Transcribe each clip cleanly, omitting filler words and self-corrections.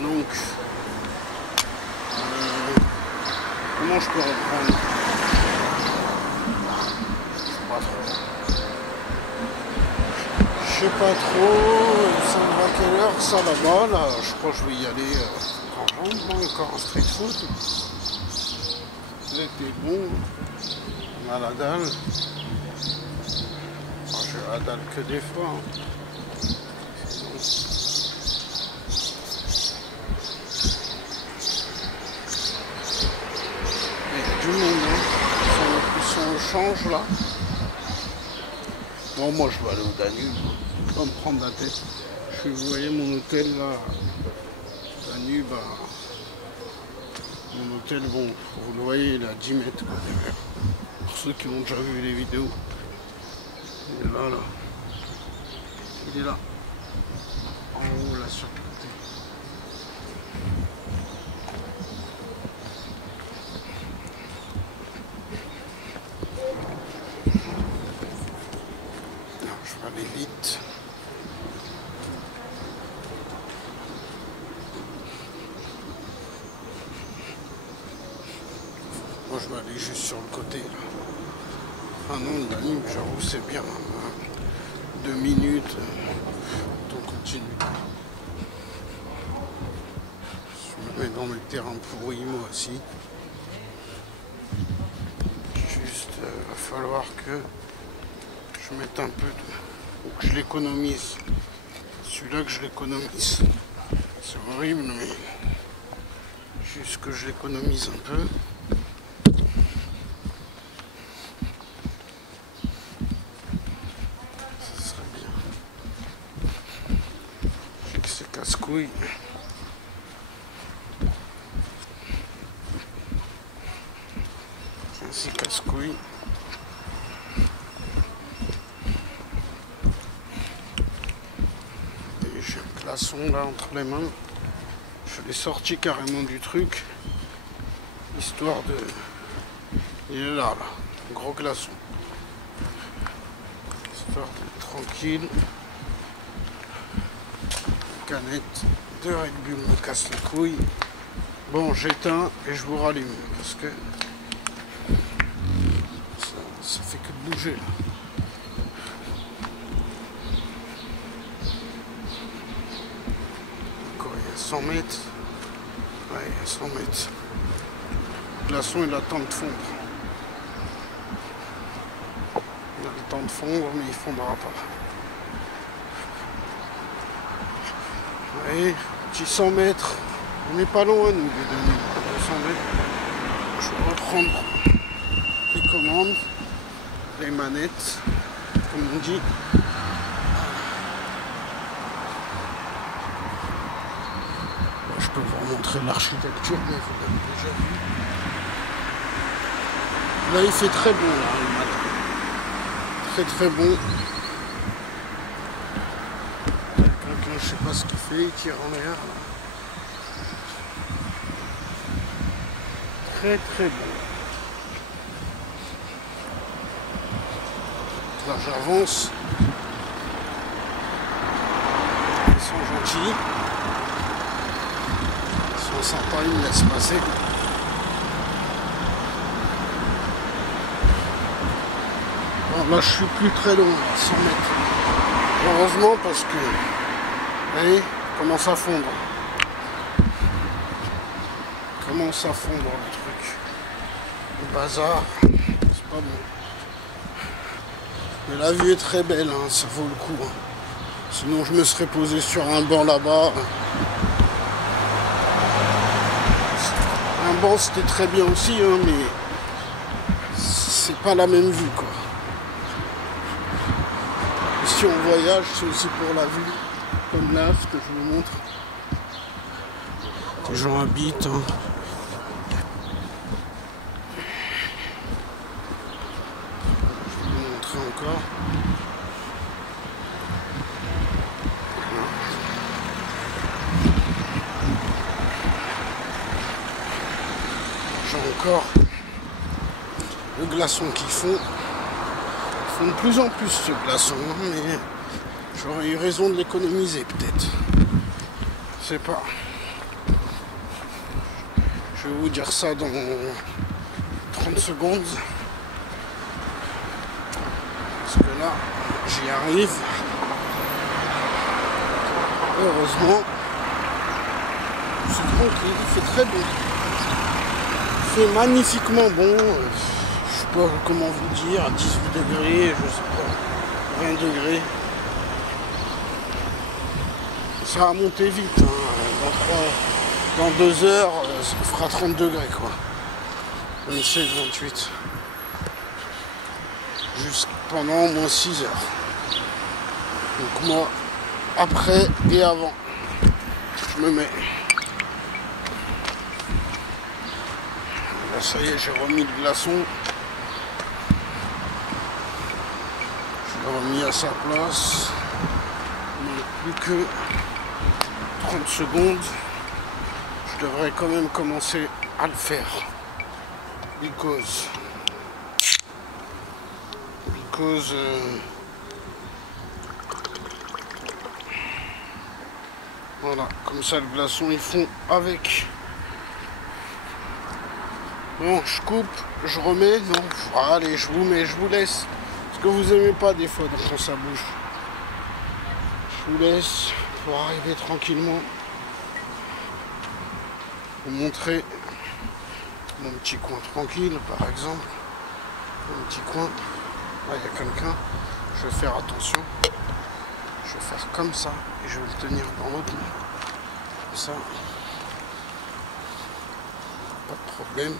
Donc, comment je peux reprendre? Je sais pas trop, ça me va à quelle heure ça là-bas, là, je crois que je vais y aller encore en street food. L'été bon, on a la dalle. Enfin, j'ai la dalle que des fois. Il y a du monde, ils sont au change là. Bon, moi je vais aller au Danube, pas me prendre la tête. Vous voyez mon hôtel là, Danube, mon hôtel, bon, vous le voyez, il est à 10 mètres quoi, derrière. Pour ceux qui ont déjà vu les vidéos, il est là, là. Il est là, en haut là sur le côté. Je vais aller vite. Moi je vais aller juste sur le côté là. Ah non, le Danube, j'avoue c'est bien. 2 minutes, on continue. Je me mets dans mes terrains pourris moi aussi. Juste, va falloir que je mette un peu ou que je l'économise. Celui-là que je l'économise. C'est horrible, mais juste que je l'économise un peu. Ça serait bien. Je sais que c'est casse-couille. C'est ainsi casse-couille. J'ai un glaçon là entre les mains. Je l'ai sorti carrément du truc. Histoire de... Il est là, là. Un gros glaçon. Histoire d'être tranquille. Canette de Red Bull me casse les couilles. Bon, j'éteins et je vous rallume. Parce que... ça fait que de bouger là. Encore il y a 100 mètres. Ouais, il y a 100 mètres. Le glaçon il attend de fondre. Il a le temps de fondre mais il fondra pas. Allez, petit 100 mètres. On n'est pas loin nous des 200 mètres. Je vais reprendre les commandes, les manettes, comme on dit. Je peux vous montrer l'architecture, mais vous l'avez déjà vu. Là, il fait très bon, là, le matin. Très très bon. Quelqu'un, je sais pas ce qu'il fait, il tire en l'air. Très très bon. Là, j'avance. Ils sont gentils. Ils sont sympas, ils me laissent passer. Bon, là, je suis plus très loin, à 100 mètres. Heureusement, parce que, vous voyez, commence à fondre. Commence à fondre le truc. Le bazar, c'est pas bon. Mais la vue est très belle, hein, ça vaut le coup. Hein. Sinon je me serais posé sur un banc là-bas. Un banc c'était très bien aussi, hein, mais c'est pas la même vue quoi. Et si on voyage, c'est aussi pour la vue. Comme là, ce que je vous montre. Les gens habitent. Hein. Encore. J'ai encore le glaçon qui fond. Ils font de plus en plus ce glaçon, mais j'aurais eu raison de l'économiser peut-être. sais pas. Je vais vous dire ça dans 30 secondes. Parce que là, j'y arrive. Heureusement. C'est tranquille, il fait très bon. Il fait magnifiquement bon. Je sais pas comment vous dire, 18 degrés, je sais pas, 20 degrés. Ça va monter vite, hein. Dans 2 heures, ça fera 30 degrés quoi. 27, 28. Juste pendant au moins 6 heures. Donc moi, après et avant, je me mets. Là, ça y est, j'ai remis le glaçon. Je l'ai remis à sa place. Il ne manque plus que 30 secondes. Je devrais quand même commencer à le faire. Because voilà, comme ça le glaçon il fond avec. Bon, je coupe, je remets, non, allez, je vous mets, je vous laisse. Parce que vous aimez pas des fois quand ça bouge. Je vous laisse pour arriver tranquillement. Vous montrer mon petit coin tranquille, par exemple. Mon petit coin. Là, il y a quelqu'un. Je vais faire attention. Je vais faire comme ça et je vais le tenir dans l'autre main. Comme ça. Pas de problème.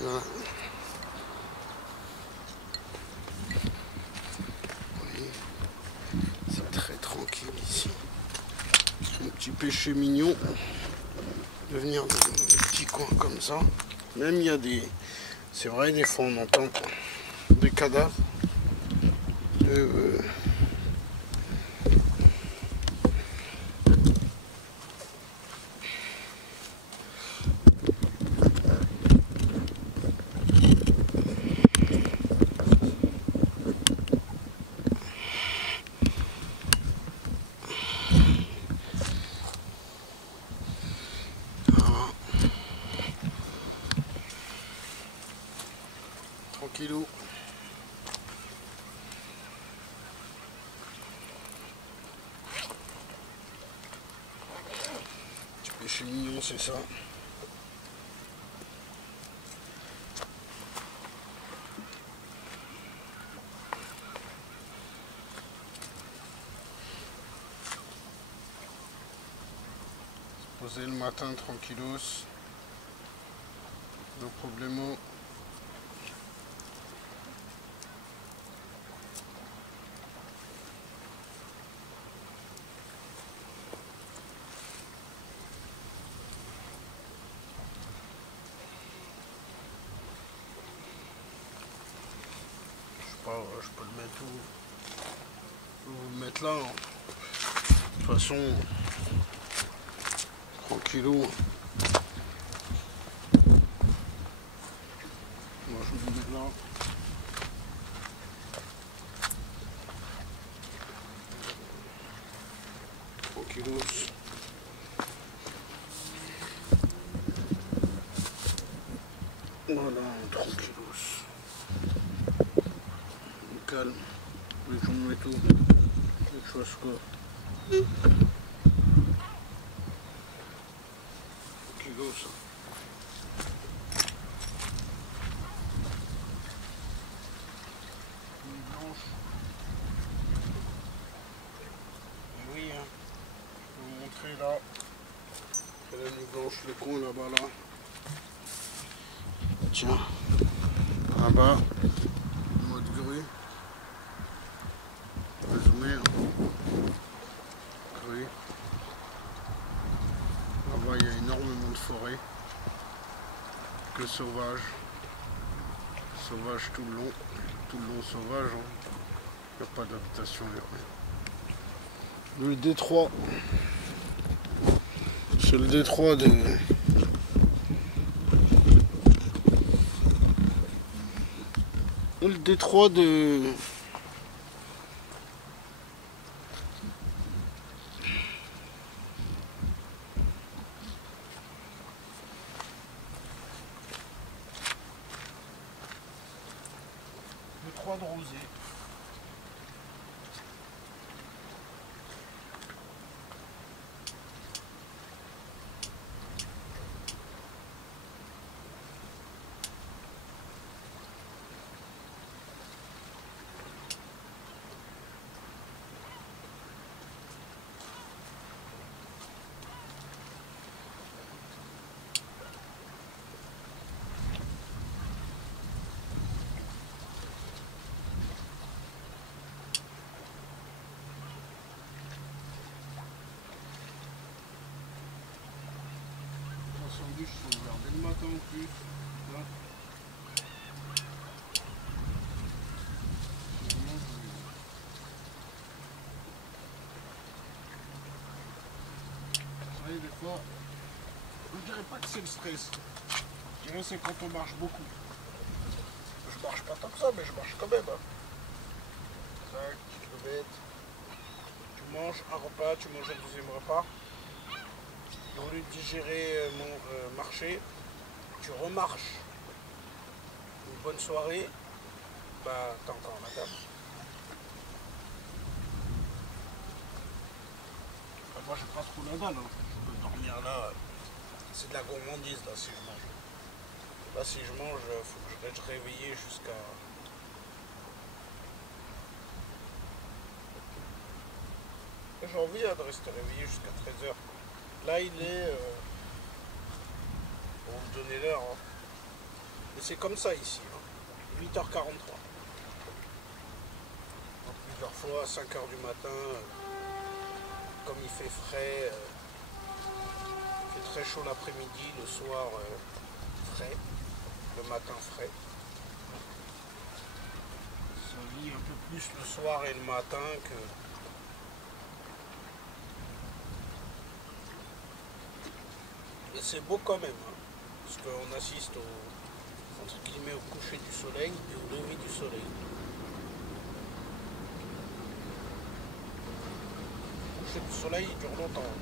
Voilà. C'est très tranquille ici. Un petit péché mignon de venir dans des petits coins comme ça. Même il y a des... C'est vrai, des fois on entend des cadavres de... Tranquillou. Petit péché mignon, c'est ça. Se poser le matin tranquillos. No problemo. Je peux le mettre où? Je vais vous le mettre là. Hein. De toute façon, tranquillou. Moi je vais le mettre là. Tranquillou. Voilà, tranquillou. Calme, les jambes et tout, quelque chose quoi. Tranquillos. Nuit blanche. Et oui, hein. Je vais vous montrer là. C'est la nuit blanche, le coin là-bas là. Tiens, là-bas, mode grue. Zoomer. Grue. Là-bas, il y a énormément de forêt. Que sauvage. Sauvage tout le long. Tout le long sauvage. Hein. Il n'y a pas d'habitation, il n'y a rien. Le détroit. C'est le détroit de... Le détroit de... détroit de Rosé. Sandwich sont ouverts dès le matin en plus. Là. Vous savez, des fois, je dirais pas que c'est le stress. Je dirais que c'est quand on marche beaucoup. Je marche pas tant que ça, mais je marche quand même. Hein. 5 km. Tu manges un repas, tu manges un deuxième repas. Au lieu de digérer mon marché, tu remarches une bonne soirée, bah t'as encore la table. Moi j'ai pas trop la dalle, hein. Je peux dormir là, c'est de la gourmandise là si je mange. Là si je mange, faut que je reste réveillé jusqu'à... J'ai envie de rester réveillé jusqu'à 13h. Là il est... pour vous donner l'heure. Hein. Et c'est comme ça ici. Hein. 8h43. Donc, plusieurs fois, 5h du matin, comme il fait frais, il fait très chaud l'après-midi, le soir frais, le matin frais. Ça vit un peu plus le soir et le matin que... Et c'est beau quand même, hein, parce qu'on assiste au, entre guillemets, au coucher du soleil et au lever du soleil. Le coucher du soleil il dure longtemps.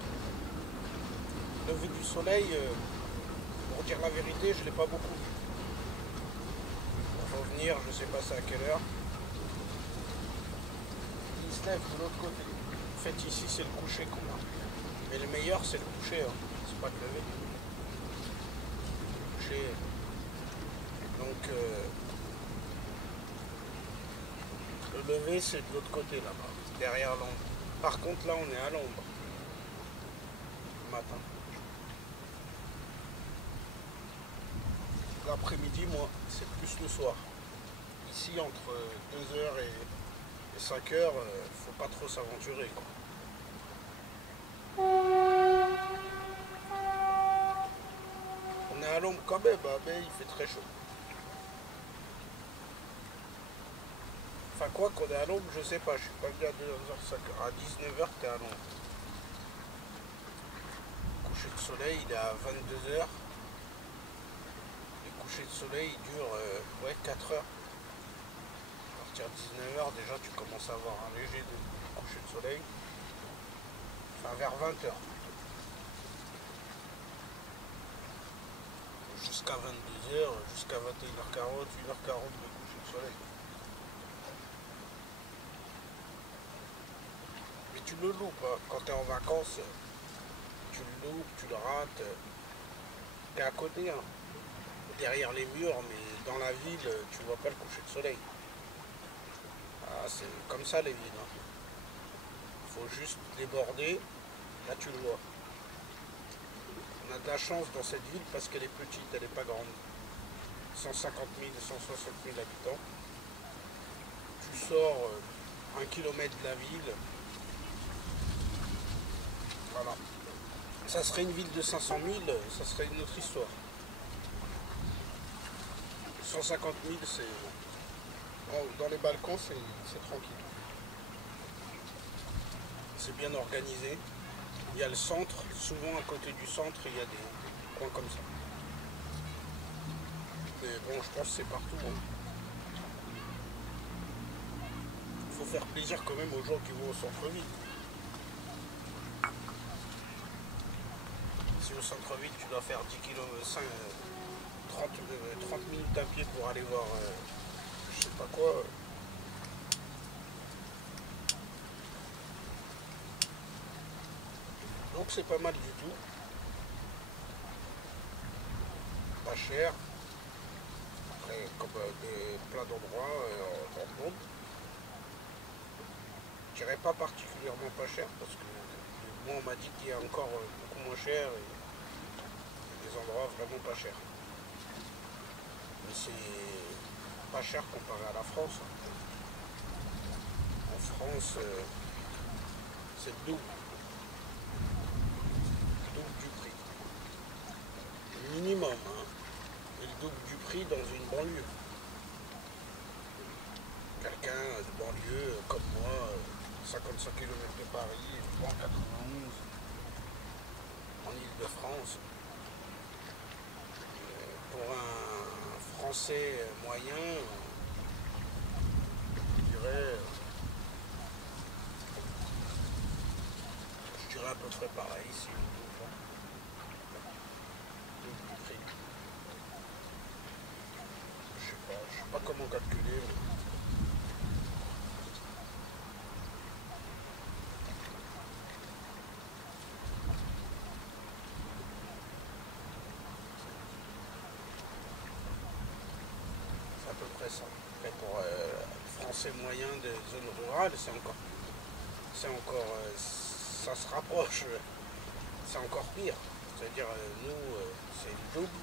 Le lever du soleil, pour dire la vérité, je ne l'ai pas beaucoup vu. Pour revenir, je ne sais pas c'est à quelle heure. Il se lève de l'autre côté. En fait, ici, c'est le coucher qu'on a. Mais le meilleur, c'est le coucher, hein. C'est pas le lever. Donc le lever c'est de l'autre côté là-bas, derrière l'ombre. Par contre là on est à l'ombre le matin. L'après-midi moi c'est plus le soir. Ici entre 2h et 5h, faut pas trop s'aventurer. On est à l'ombre quand même, hein, mais il fait très chaud. Enfin quoi qu'on est à l'ombre, je sais pas, je suis pas venu à 2h, 5h, à 19h t'es à l'ombre. Le coucher de soleil il est à 22h. Les couchers de soleil ils durent 4 heures. À partir de 19h déjà tu commences à avoir un léger coucher de soleil. Enfin vers 20h. Jusqu'à 22h, jusqu'à 21h40, 1h40 de coucher de soleil. Mais tu le loupes, hein. Quand tu es en vacances, tu le loupes, tu le rates. Tu es à côté, hein. Derrière les murs, mais dans la ville, tu vois pas le coucher de soleil. Ah, c'est comme ça les villes. Hein. Faut juste déborder, là tu le vois. On a de la chance dans cette ville parce qu'elle est petite, elle n'est pas grande. 150 000, 160 000 habitants. Tu sors 1 kilomètre de la ville. Voilà. Ça serait une ville de 500 000, ça serait une autre histoire. 150 000, c'est... Dans les balcons, c'est tranquille. C'est bien organisé. Il y a le centre, souvent à côté du centre, il y a des coins comme ça. Mais bon, je pense que c'est partout. Hein. faut faire plaisir quand même aux gens qui vont au centre-ville. Si au centre-ville tu dois faire 10 km, 30 minutes à pied pour aller voir je sais pas quoi. Donc c'est pas mal du tout. Pas cher. Après, comme plein d'endroits dans le monde. Je dirais pas particulièrement pas cher parce que moi on m'a dit qu'il y a encore beaucoup moins cher et des endroits vraiment pas chers. Mais c'est pas cher comparé à la France. En France, c'est le double. Du prix. Minimum, hein. Et le double du prix dans une banlieue. Quelqu'un de banlieue comme moi, 55 km de Paris, en 91, en Île-de-France. Pour un Français moyen, je dirais à peu près pareil ici. Je sais pas comment calculer. C'est à peu près ça. Mais pour le français moyen des zones rurales, ça se rapproche. C'est encore pire. C'est-à-dire, nous, c'est le double.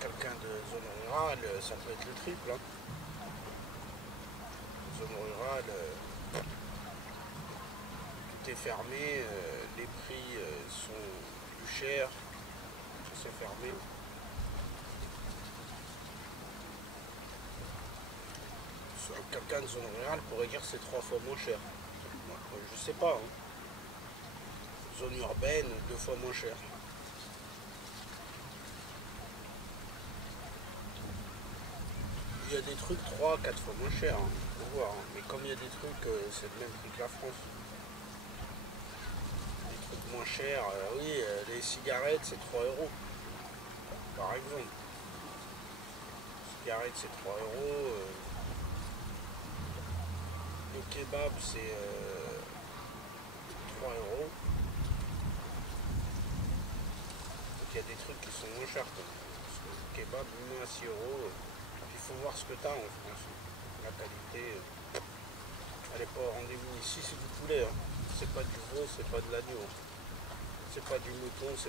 Quelqu'un de zone rurale, ça peut être le triple. Hein. Zone rurale, tout est fermé, les prix sont plus chers, tout c'est fermé. Quelqu'un de zone rurale pourrait dire que c'est 3 fois moins cher. Je sais pas. Hein. Zone urbaine, 2 fois moins cher. Il y a des trucs 3-4 fois moins chers, hein, faut voir. Hein. Mais comme il y a des trucs, c'est le même prix que la France. Des trucs moins chers, oui, les cigarettes c'est 3 euros, par exemple. Les cigarettes c'est 3 euros. Le kebab c'est 3 euros. Donc il y a des trucs qui sont moins chers. Parce que le kebab, même à 6 euros. Il faut voir ce que tu as en France. La qualité, elle n'est pas au rendez-vous. Ici, c'est du poulet. Hein. C'est pas du veau, c'est pas de l'agneau. C'est pas du mouton, c'est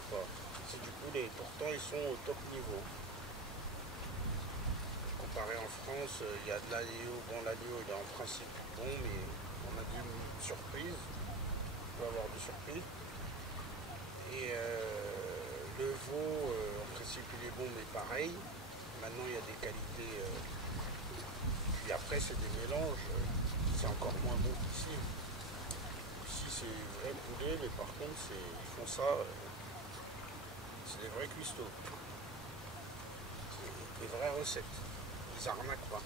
du poulet. Pourtant, ils sont au top niveau. Comparé en France, il y a de l'agneau. Bon, l'agneau, il est en principe bon, mais on a dû une surprise. On peut avoir des surprises. Et le veau, en principe, il est bon, mais pareil. Maintenant, il y a des qualités. Puis après, c'est des mélanges. C'est encore moins bon qu'ici. Ici, c'est vrai poulet, mais par contre, ils font ça. C'est des vrais cuistots. C'est des vraies recettes. Ils arnaquent pas.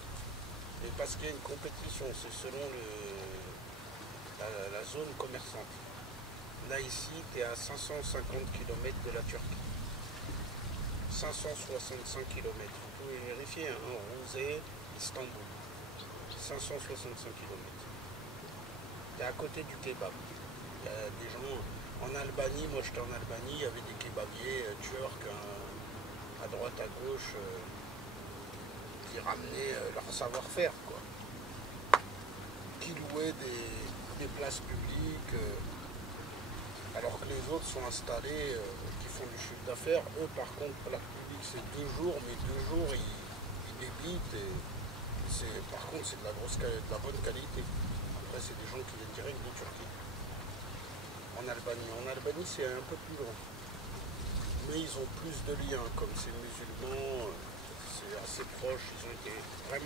Et parce qu'il y a une compétition, c'est selon la zone commerçante. Là, ici, tu es à 550 km de la Turquie. 565 km. Vous pouvez vérifier, hein, Rouze, Istanbul. 565 km. C'est à côté du kebab. Il y a des gens en Albanie, moi j'étais en Albanie, il y avait des kebabiers turcs à droite, à gauche, qui ramenaient leur savoir-faire, quoi. Qui louaient des places publiques, alors que les autres sont installés, qui font du chiffre d'affaires. Eux, par contre, place publique, c'est 2 jours, mais 2 jours, ils débitent. Par contre, c'est de la bonne qualité. Après, c'est des gens qui viennent direct de Turquie. En Albanie, c'est un peu plus loin. Mais ils ont plus de liens, comme c'est musulmans, c'est assez proche, ils ont été vraiment